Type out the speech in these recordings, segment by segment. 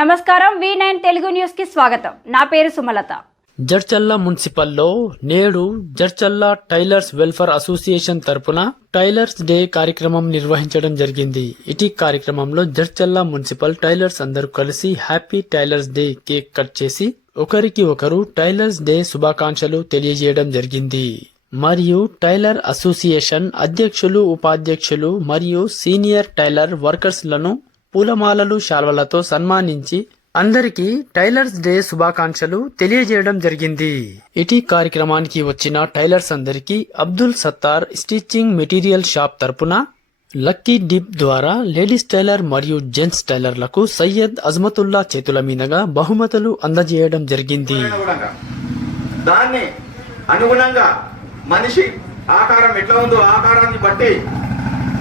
నమస్కారం V9 Telugu news కి స్వాగతం. నా పేరు సుమలత. జడ్చల్ల మున్సిపల్లో నేడు జడ్చల్ల టైలర్స్ వెల్ఫేర్ అసోసియేషన్ తరపున టైలర్స్ డే కార్యక్రమం నిర్వహించడం జరిగింది. ఇటీ కార్యక్రమంలో జడ్చల్ల మున్సిపల్ టైలర్స్ అందరూ కలిసి happy tailors day cake cut చేసి ఒకరికి ఒకరు టైలర్స్ డే శుభాకాంక్షలు తెలియజేయడం జరిగింది. మరియు టైలర్ అసోసియేషన్ అధ్యక్షులు, ఉపాధ్యక్షులు మరియు సీనియర్ టైలర్ వర్కర్స్ లను పూలమాలలు, శాల్వలతో సన్మానించి అందరికీ టైలర్స్ డే శుభాకాంక్షలు తెలియజేయడం జరిగింది. ఇటీ కార్యక్రమానికి వచ్చిన టైలర్స్ అందరికీ Abdul Sattar stitching material shop తరపున లక్కీ డిప్ ద్వారా లేడీస్ టైలర్ మరియు జెంట్స్ టైలర్లకు సయ్యద్ అజ్మతుల్లా చేతుల మీదుగా బహుమతులు అందజేయడం జరిగింది. దాన్ని అనుగుణంగా మనిషి ఆకారం ఎట్లా ఉందో ఆకారాన్ని బట్టి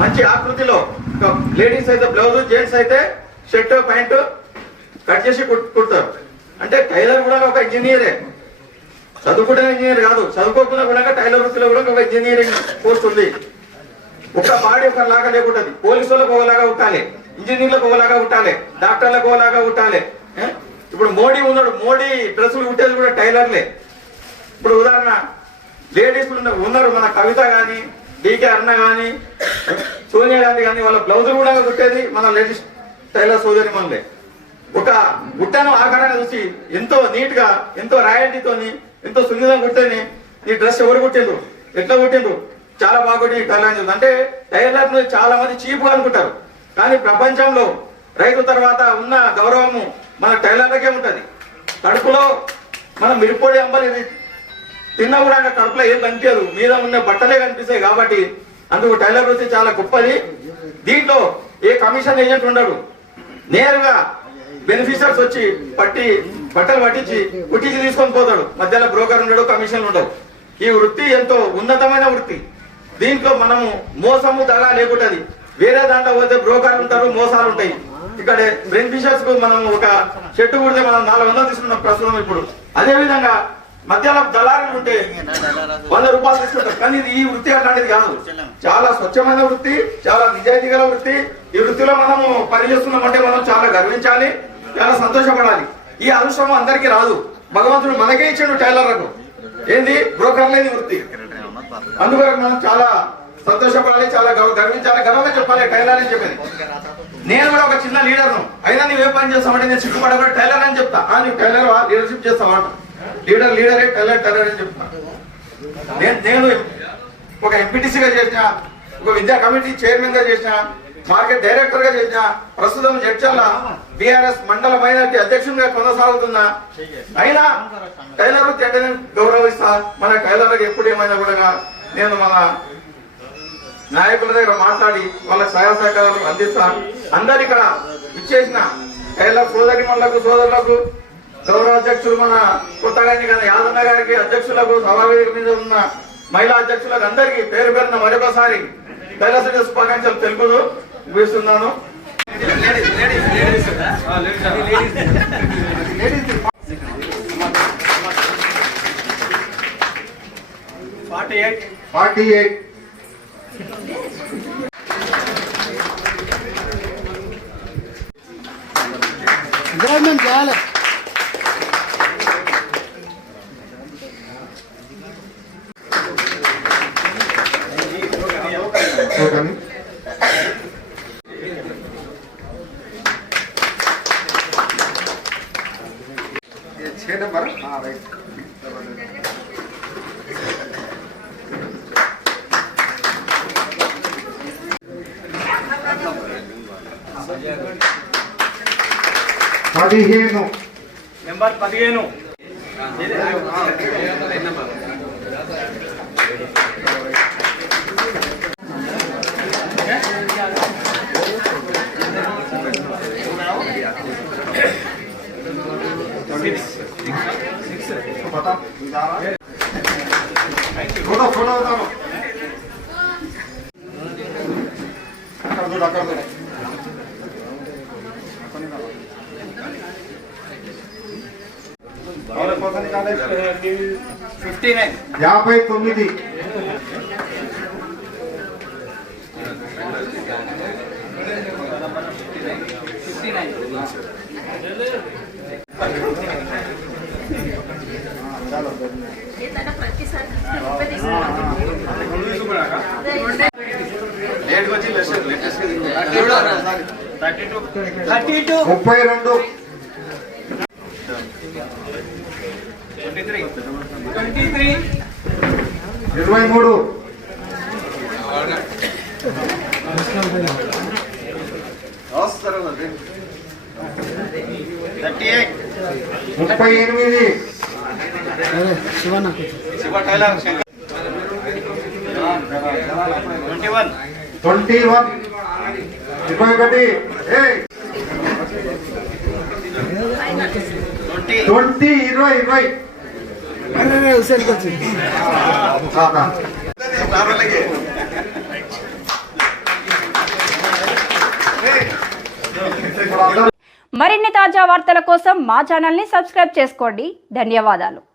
మంచి ఆకృతిలో లేడీస్ అయితే బ్లౌజ్, జెంట్స్ అయితే షర్ట్ ప్యాంటు కట్ చేసి కుడతారు. అంటే టైలర్ కూడా ఒక ఇంజనీరే, చదువుకుంటే ఇంజనీర్ కాదు, చదువుకోకుండా కూడా టైలర్ వృత్తిలో కూడా ఒక ఇంజనీరింగ్ కోర్స్ ఉంది. ఒక బాడీ ఒకలాగా లేకుంటుంది. పోలీసు వాళ్ళకు ఒకలాగా ఉండాలి, ఇంజనీర్లకు ఒకలాగా ఉండాలి, డాక్టర్లకు ఒకలాగా ఉండాలి. ఇప్పుడు మోడీ ఉన్నాడు, మోడీ డ్రెస్సులు కుట్టేది కూడా టైలర్లే. ఇప్పుడు ఉదాహరణ లేడీస్ ఉన్నారు, మన కవిత గాని, డికే అరుణ గాని, సోనియా గాంధీ గాని, వాళ్ళ బ్లౌజులు కూడా కుట్టేది మన లేడీస్ టైలర్ సోదరి మనలే. ఒక గుట్టను ఆకారాన్ని చూసి ఎంతో నీట్ గా, ఎంతో రాయల్టీతోని, ఎంతో సున్నితంగా కుట్టేని ఈ డ్రెస్ ఎవరు కుట్టిండ్రు, ఎట్లా కుట్టిండ్రు, చాలా బాగుంటుంది టైలర్. అంటే టైలర్ చాలా మంది చీప్ గా అనుకుంటారు, కానీ ప్రపంచంలో రైతు తర్వాత ఉన్న గౌరవము మన టైలర్లకే ఉంటది. కడుపులో మనం మిరిపొడి అంబలి తిన్నా కూడా కడుపులో ఏం కనిపించదు, మీద ఉన్న బట్టలే కనిపిస్తాయి. కాబట్టి అందుకు టైలర్ వృత్తి చాలా గొప్పది. దీంట్లో ఏ కమిషన్ ఏజెంట్ ఉండడు, నేరుగా బెనిఫిషియర్స్ వచ్చి బట్టలు పట్టించి కుట్టించి తీసుకొని పోతాడు. మధ్యలో బ్రోకర్ ఉండడు, కమిషన్ ఉండవు. ఈ వృత్తి ఎంతో ఉన్నతమైన వృత్తి. దీంట్లో మనము మోసము దగా లేకుంటది. వేరే దాంట్లో పోతే బ్రోకర్లు ఉంటారు, మోసాలు ఉంటాయి. ఇక్కడ బెనిఫిషియర్స్ కు మనం ఒక షర్ట్ కుడితే మనం 400 తీసుకున్నాం ప్రస్తుతం. ఇప్పుడు అదే విధంగా మధ్యలో దళారులు ఉంటే 100 రూపాయలు తీసుకుంటారు. కానీ ఈ వృత్తి అట్లాంటిది కాదు, చాలా స్వచ్ఛమైన వృత్తి, చాలా నిజాయితీ గల వృత్తి. ఈ వృత్తిలో మనము పనిచేస్తున్నామంటే మనం చాలా గర్వించాలి, చాలా సంతోషపడాలి. ఈ అదృష్టం అందరికీ రాదు, భగవంతుడు మనకే ఇచ్చాడు టైలర్లకు. ఏంది బ్రోకర్ లేని వృత్తి. అందువల్ల మనం చాలా సంతోషపడాలి, చాలా గర్వించాలి, గర్వంగా చెప్పాలి టైలర్ అని చెప్పేది. నేను కూడా ఒక చిన్న లీడర్ను, అయినా నువ్వేం పని చేస్తావంటే నేను సిగ్గుపడకుండా టైలర్ అని చెప్తా. నువ్వు టైలర్ లీడర్షిప్ చేస్తావా? లీడరే టైలర్ అని చెప్తా. నేను ఒక ఎంపీటీసీగా చేసిన, ఒక విద్యా కమిటీ చైర్మన్ గా చేసిన, మార్కెట్ డైరెక్టర్ గా చేసిన, ప్రస్తుతం జడ్చల్ల బీఆర్ఎస్ మండల మైనార్టీ అధ్యక్షునిగా కొనసాగుతున్నా. అయినా టైలర్ వృత్తి అంటే నేను గౌరవిస్తా. మన టైలర్లకు ఎప్పుడు ఏమైనా కూడా నేను మన నాయకుల దగ్గర మాట్లాడి వాళ్ళకి సహాయ సహకారాలు అందిస్తా. అందరు ఇక్కడ ఇచ్చేసిన టైలర్ సోదరులకు, గౌరవ అధ్యక్షులు మన కొత్తగా యాదన్న గారికి, అధ్యక్షులకు, సభావేదిక మీద ఉన్న మహిళా అధ్యక్షులకు అందరికీ పేరు పేరున మరొకసారి టైలర్స్ డే శుభాకాంక్షలు తెలుపుతూ ముగిస్తున్నాను. చేయాలి. నెంబర్ 15 59 ముప్పై రెండు 23 38 21 21 20 20 మరిన్ని తాజా వార్తల కోసం మా ఛానల్ని సబ్స్క్రైబ్ చేసుకోండి. ధన్యవాదాలు.